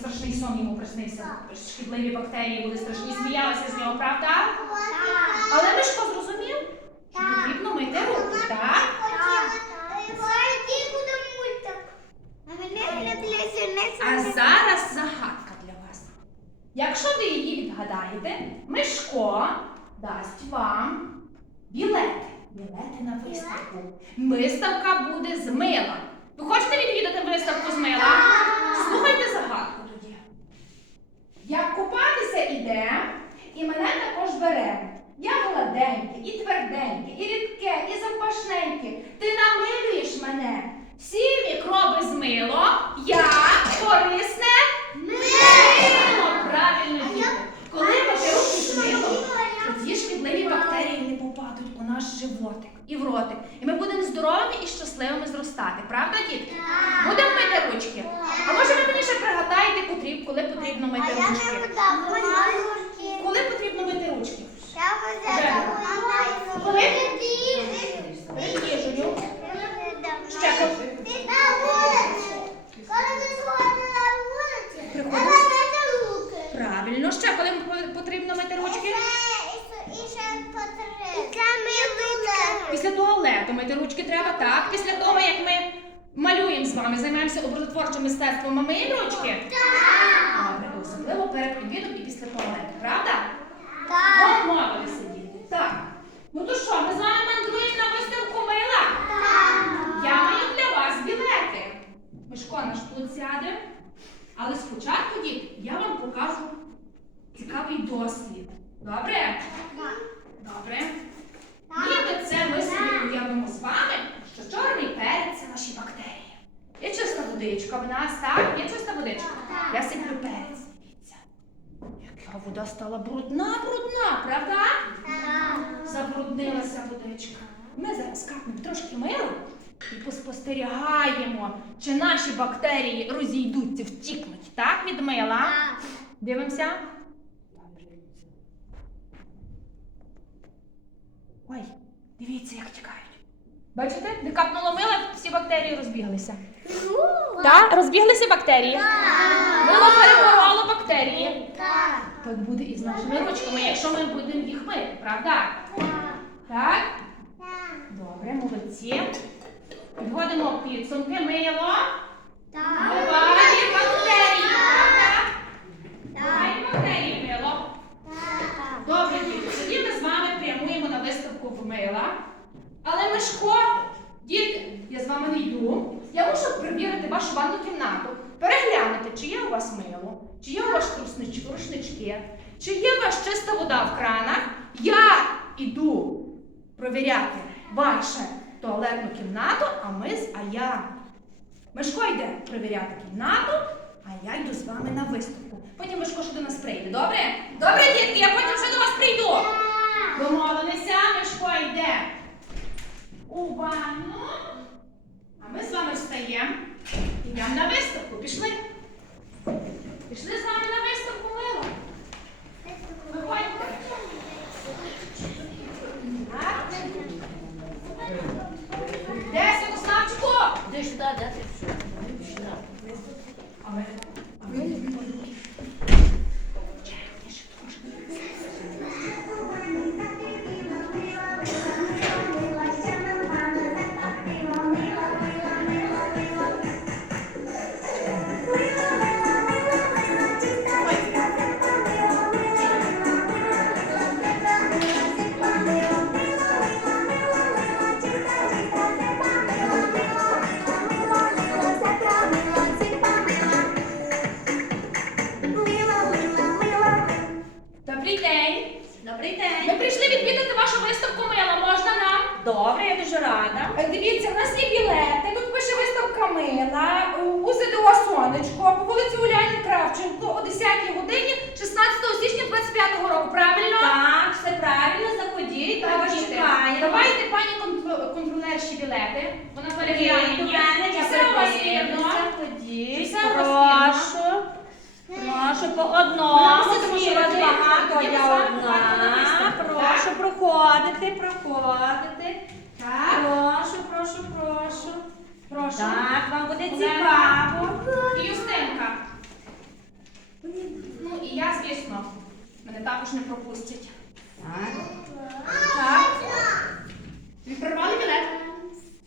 страшний сон йому приснився. Шкідливі бактерії були страшні, сміялися з нього, правда? Але Мишко зрозумів, що потрібно мити руки, так? А зараз загадка для вас. Якщо ви її відгадаєте, Мишко дасть вам білети. Білети на виставку. Виставка буде з мила. Ви хочете відвідати виставку з мила? Слухайте загадку. Як купатися іде, і мене також бере. Я гладеньке, і тверденьке, і рідке, і запашненьке. Ти намилюєш мене. Всі мікроби з мило, я корисне мило. Правильно, діти. Коли мити руки з милом, тоді шкідливі бактерії не попадуть у наш животик і в ротик. І ми будемо здоровими і щасливими зростати. Правда, дітки? Будемо мити ручки. А може ви мені ще пригадаєте, котрі- коли потрібно мити ручки? Коли потрібно мити ручки? Їжею. Ще коли? Правильно, ще коли по- потрібно мити ручки? Після туалету мити ручки треба, так? Після того, як ми малюємо з вами, займаємося образотворчим мистецтвом, ми миємо ручки? Добре, особливо перед обідом і після туалету, правда? Домовилися, діти. Так. Ну то що, ми з вами мандруємо на виставку мила? Я маю для вас білети. Мишко наш тут сяде. Але спочатку, діти, я вам покажу цікавий дослід. Добре? Добре. Ніби це ми собі уявимо з вами, що чорний перець це наші бактерії. Є чиста водичка в нас, так? Є чиста водичка? Я сиплю перець. Дивіться. Яка вода стала брудна, брудна, правда? Забруднилася водичка. Ми зараз капнемо трошки милу і поспостерігаємо, чи наші бактерії розійдуться, втікнуть, так, від мила? Дивимося. Ой, дивіться, як тікають. Бачите, де капнуло мило, всі бактерії розбіглися. Так, розбіглися бактерії. Мило перебороло бактерії. Так буде і з нашими ручками, якщо ми будемо їх мити, правда? Так? Добре, молодці. Підводимо підсумки, мило. Вбиває бактерії, правда? Вбиває бактерії, мило. Добре, діти, тоді ми з вами прямуємо на виставку в мила. Але Мишко, діти, я з вами не йду. Я мушу перевірити вашу ванну кімнату, переглянути, чи є у вас мило, чи є у вас рушнички, чи є у вас чиста вода в кранах. Я іду провіряти вашу туалетну кімнату, а ми з а я. Мишко йде перевіряти кімнату, а я йду з вами на виставку. Потім Мишко ще до нас прийде, добре? Добре, дітки, я потім ще до вас прийду. Домовилися, Мишко йде у ванну. Добрий Ми прийшли відвідати вашу виставку мила. Можна нам? Добре, я дуже рада. Е, Дивіться, в нас є білети. Тут пише виставка мила у- ЗДО Сонечко по вулиці Уляні Кравченко о 10 годині 16 січня 25 року. Правильно? Так, все правильно, заходіть, діти, чекаємо. Давайте пані контролерші білети. Вона перевіряє. все у вас вірно? передивлюся. Чи Ходіть, все у вас прошу. Прошу по одному, тому що вас багато, Я одна. Прошу проходити, проходити. Так. Прошу, прошу, прошу. Прошу. Так, вам буде цікаво. І Юстинка. Ну і я, звісно, мене також не пропустять. Так. Так. Ви прорвали білет?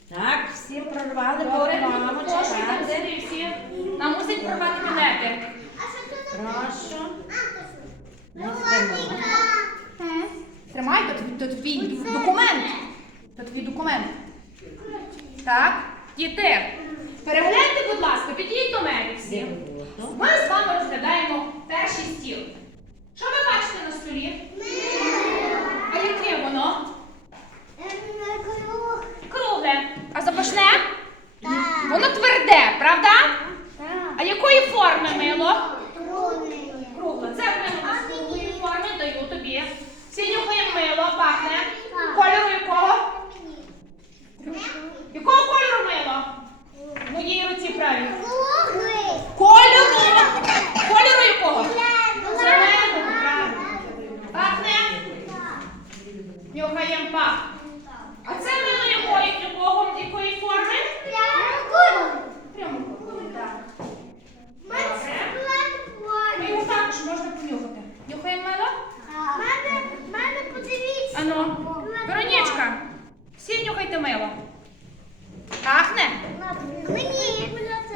Так, всім прорвали Добре. одному, чекати. всі. Нам мусять прорвати білети. Прошу. Ну. Тримай, то, то твій документ. То твій документ. Так, діти, перегляньте, будь ласка, підійдіть до мене всі. Ми з вами розглядаємо перший стіл. Що ви бачите на столі? А яке воно? Кругле. А запашне? Воно тверде, правда? А якої форми мило? Кругле. Це мило на круглої форми, даю тобі. Синюхає мило, пахне. Кольору якого? Якого кольору мило? В моїй руці правильно. Кольору! Кольору якого? Зеленого, правильно. Пахне? Нюхаєм пах. А це мило якої, якого, якої форми? Прямокутної, так. Ви його також можна понюхати. Нюхаємо мило? Ану. Веронічка, всі мило. Пахне?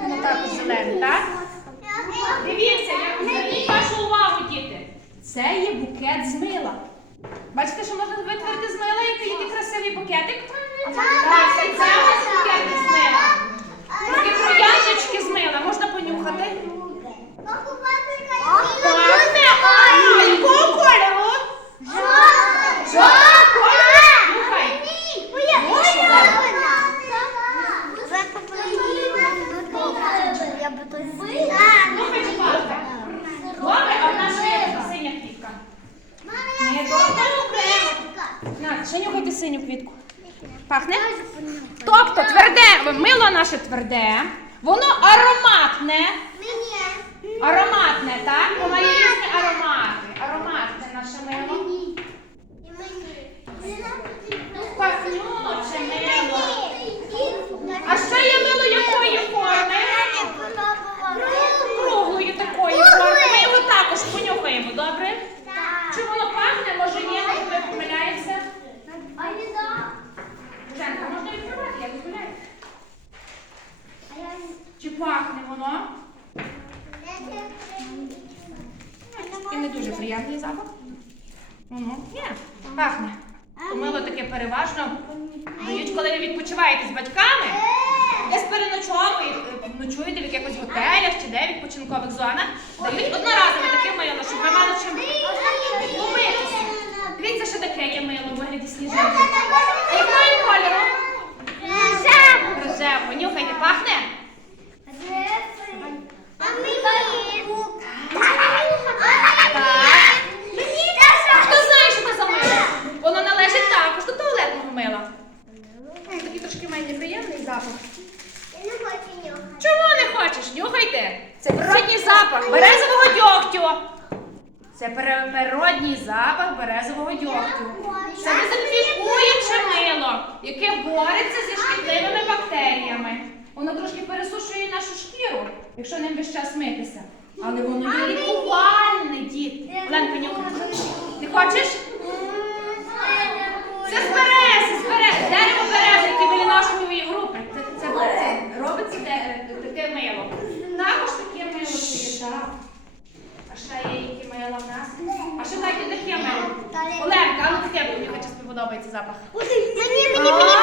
Воно також зелене, так? Дивіться, я зверніть вашу увагу, діти. Це є букет з мила. Бачите, що можна витворити з мила, який, який красивий букетик? Так, це у нас букетик з мила. Такі трояндочки з мила, можна понюхати. Пахне? Якого кольору? Жовтого кольору? Нюхай. Нюхай, чи пахне. Добре, а в нас ще є синя квітка. Ні, добре, окремо. На, ще нюхайте синю квітку. Пахне? Тобто тверде, мило наше тверде, воно ароматне так? Воно є різні аромати. Ароматне наше мило. Пахнюче мило. А ще є мило якої форми? Круглої такої форми. Ми його також понюхаємо, добре? Чи воно пахне? Може ні, може ми помиляємося? Женка, можна відкривати, я дозволяю. Чи пахне воно? І не дуже приємний запах. Угу. Ні, пахне. То мило таке переважно дають, коли ви відпочиваєте з батьками. Десь переночовуєте, ночуєте в якихось готелях чи де відпочинкових зонах. Дають одноразове таке мило, щоб ви мали чим помитися. Дивіться, що таке є мило в вигляді сніжинки. Якої кольору? Рожево. Нюхайте, пахне? А хто знає, що це за мило? Воно запах березового дьогтю. Це природній запах березового дьогтю. Це дезінфікуюче мило, яке бореться зі шкідливими бактеріями. Воно трошки пересушує нашу шкіру, якщо ним весь час митися. Але воно є лікувальне, дід. Оленка. Ти хочеш? Це з берези, з берези. Дерево берези, яке біля нашої групи. Це, це, це робиться е, таке мило. Також таке мило є, так. А ще є які в нас. А ще так і таке мило. Оленка, а ну таке мені хоче тобі подобається запах. Мені, мені, мені, мені,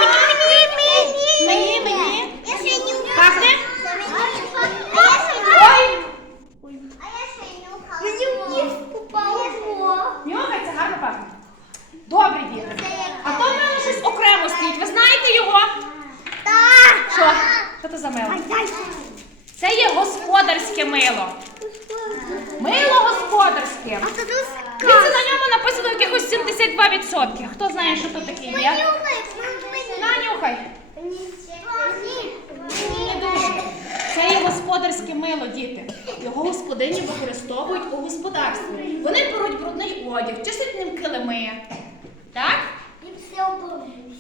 мені, Мені, мені. Я ще й. Пахне? Ой. Ой, А я ще нюхала. Мені в ніс попало. нюхай, гарно пахне. Добре, діти. А то в мене щось окремо стоїть. Ви знаєте його? Так. Що? Що це за мило? Це є господарське мило. Мило господарське. А тут на ньому написано якихось 72%. Хто знає, що тут таке є? Нанюхай. Не дуже. Це є господарське мило, діти. Його господині використовують у господарстві. Вони беруть брудний одяг, чистять ним килими. Так? І.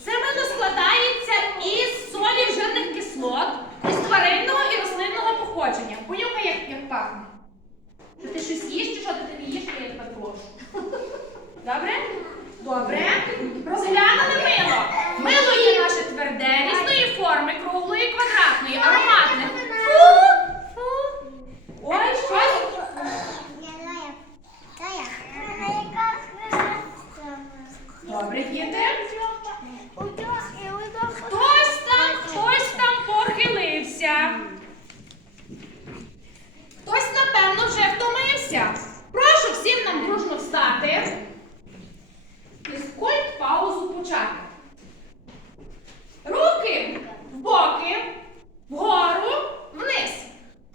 Це мило складається із солі жирних кислот, із тваринного і рослинного походження. Понюхай, як, як пахне. Що ти щось їш, чи що ти не їш, я тебе прошу. Добре? Добре. Розглянули мило. Мило є наше тверде, різної форми, круглої, квадратної, ароматне. Фу! Фу! Ой, щось. Добре, діти. Хтось там, хтось там похилився. Хтось, напевно, вже втомився. Прошу всім нам дружно встати. І скольт паузу почати. Руки в боки, вгору, вниз.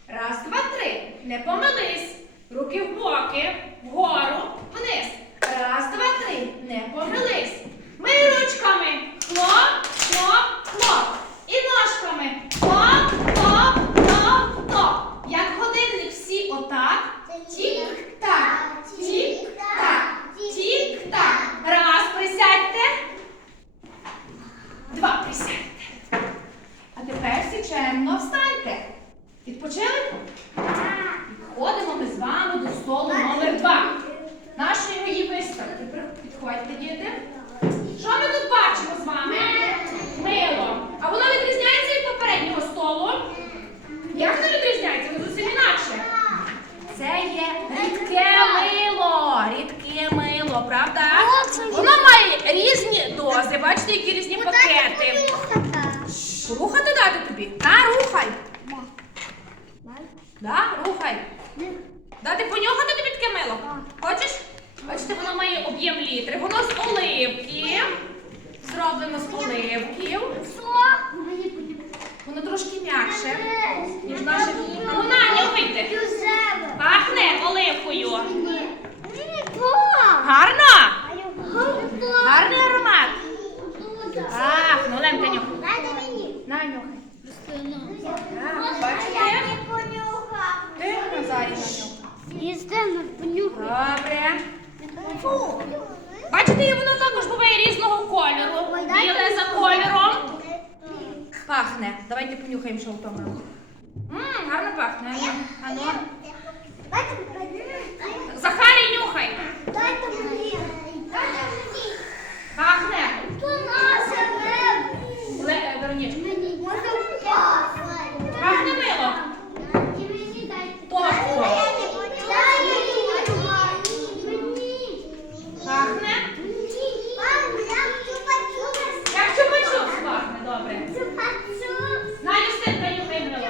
Раз, два, три. Не помились. Руки в боки, вгору, вниз. Раз, два, три. Не помились. Ми ручками. Хлоп, хлоп, хлоп. І ножками. Хлоп, хлоп, хлоп, хлоп. Як годинник всі отак. Тік-так, тік-так, тік-так. Раз, присядьте. Два, присядьте. А тепер всі чемно встаньте. Відпочили? Підходимо ми з вами до столу номер два. Нашої мої виставки. При- Підходьте, діти. Що ми тут бачимо з вами? Мило. А воно відрізняється від попереднього столу? Як воно відрізняється? Воно зовсім інакше. Це є рідке мило. Рідке мило, правда? Воно має дози. Бачите, які різні пакети. Рухати дати тобі? На, рухай. Да, рухай. Дати понюхати тобі таке мило? Хочеш? Бачите, воно має об'єм літри. Воно з оливки. Зроблено з оливків. Воно трошки м'якше, ніж наше. Ну на, нюхайте. Пахне оливкою. Гарно? Гарний аромат. Ах, ну Ленка нюхай. На, нюхай. Так, бачите? Ти, Назарі, нюхай. Добре. Бачите, і воно також буває різного кольору. Біле за кольором. Пахне. Давайте понюхаємо, що в тому. Мм, гарно пахне. А ну, а ну. Захарій, нюхай. Пахне. Ле, Веронічка. Пахне мило. Торфу. Пахне. Як чупа-чупс пахне, добре. На, Юстинка, нюхай мило.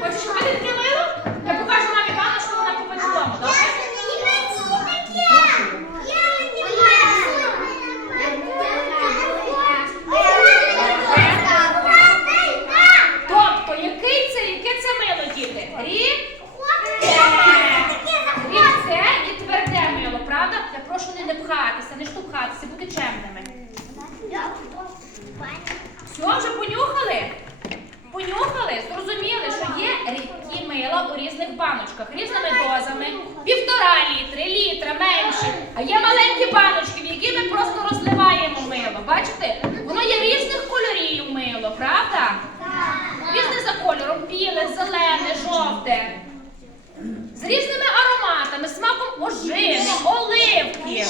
Хочеш купити таке мило? Я покажу мамі Івану, що вона купить вдома, добре? Тобто, який це, яке це мило, діти? Рідке. Рідке і тверде мило, правда? Я прошу не пхатися, не штовхатися, бути чемними. Все, вже понюхали? Понюхали? Зрозуміли? баночках різними дозами. Півтора літри, літра, менше. А є маленькі баночки, в які ми просто розливаємо мило. Бачите? Воно є різних кольорів мило, правда? Різне за кольором, біле, зелене, жовте. З різними ароматами, смаком ожини, оливки,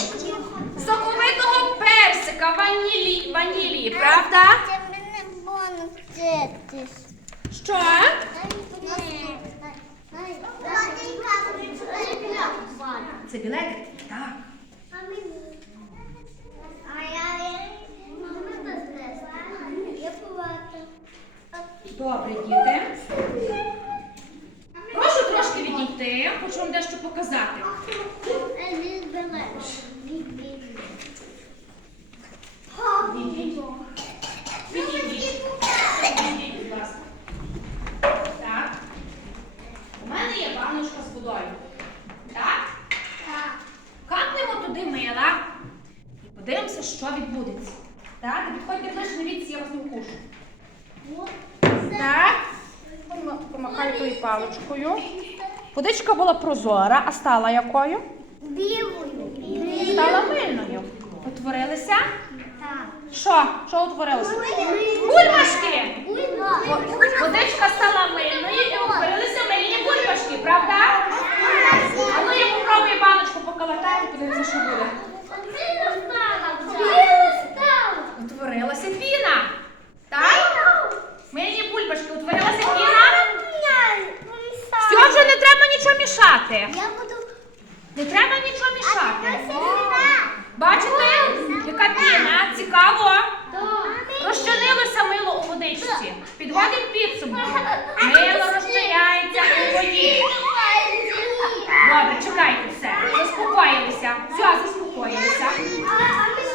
соковитого персика, ванілі, ванілії, правда? Це мене бонус вчитись. Що? Це білетик? Так. Добре, діти. Прошу трошки відійти, хочу вам дещо показати. Відійдіть. Відійдіть, будь ласка. Так. У мене є баночка з водою. Так? Капнемо туди мила і подивимося, що відбудеться. Так, і підходьте ближче, не дивіться, я вас не вкушу. Так. Пома- Помахай тою паличкою. Водичка була прозора, а стала якою? Стала мильною. Утворилися? Що? Що утворилося? Бульбашки! Водичка стала мильною і утворилися мильні бульбашки, правда? А ну я попробую баночку поколотати, подивимося, що буде. Утворилася піна. Так? Мильні бульбашки, утворилася піна. Все, вже не треба нічого мішати. Я буду Не треба нічого мішати. А Бачите, яка піна? Цікаво. Розчинилося мило у водичці. Підводить підсумок. Мило розчиняється у воді. Добре, чекайте все. Заспокоїлися. Все, заспокоїлися.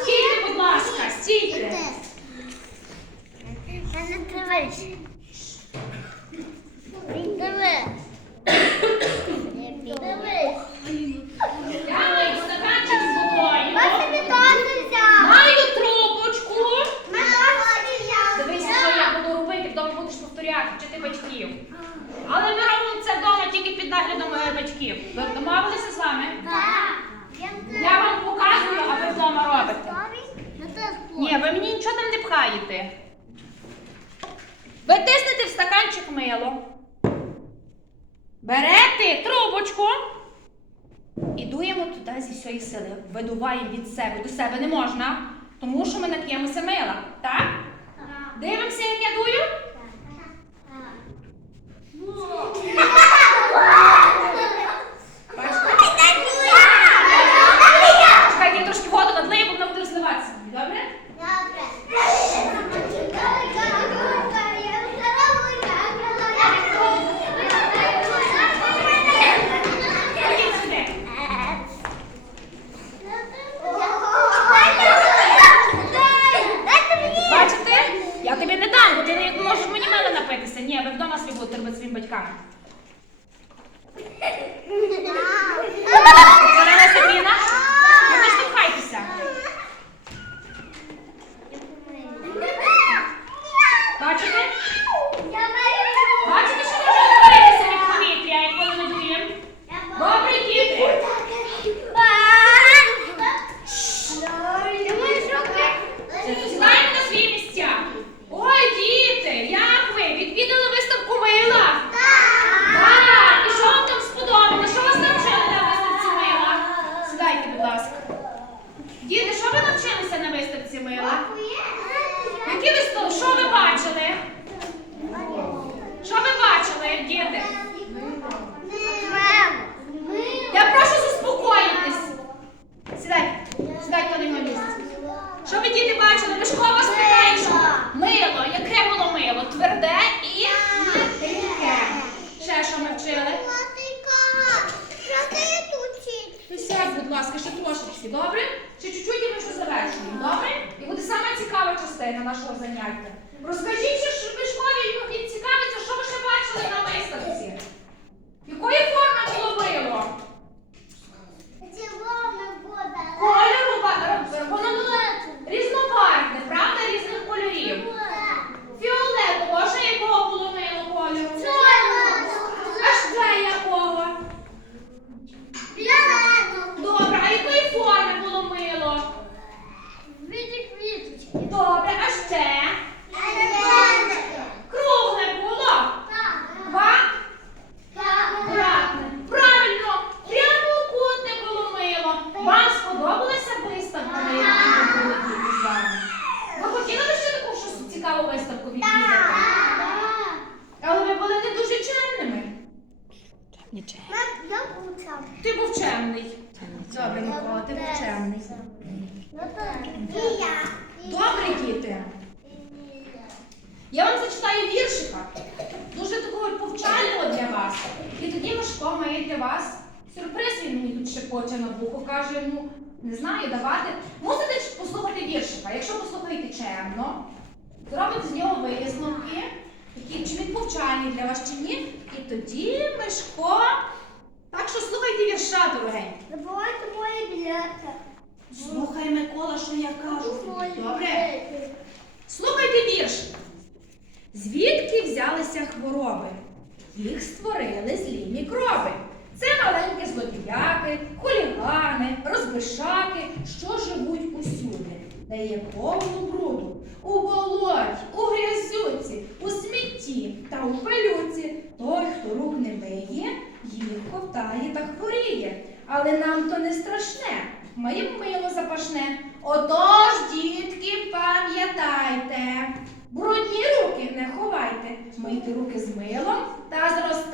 Стійте, будь ласка, стійте. Я не дивись. Дивись. 别咳咳 будь ласка. Діти, що ви навчилися на виставці мила? Які ви сто- Що ви бачили? Що ви бачили, діти? Я прошу заспокоїтись. Сідайте. Сідайте на місце. Що ви діти бачили? Мишкова спитає, що мило. Яке було мило? Тверде і рідке. Ще що ми вчили? Ну сядь, будь ласка, ще трошечки, добре? Ще чуть-чуть і ми вже завершуємо, добре? І буде саме цікава частина нашого заняття. Розкажіть, що школі він цікавиться, що ви ще бачили на виставці? Якої Мусите послухати віршика. Якщо послухаєте чемно, зробите з нього висновки, які чи він повчальний для вас, чи ні. І тоді Мишко. Так що слухайте вірша, дорогень. Забувайте мої моє білята. Слухай, Микола, що я кажу. Добре? Слухайте вірш. Звідки взялися хвороби? Їх створили злі мікроби. Це маленькі злодіяки, хулігани, розбишаки, що живуть усюди, дає повну бруду у болоті, у грязюці, у смітті та у пилюці. Той, хто рук не миє, їх ковтає та хворіє. Але нам то не страшне, моє мило запашне. Отож, дітки, пам'ятайте, брудні руки не ховайте, мийте руки з милом та зростайте.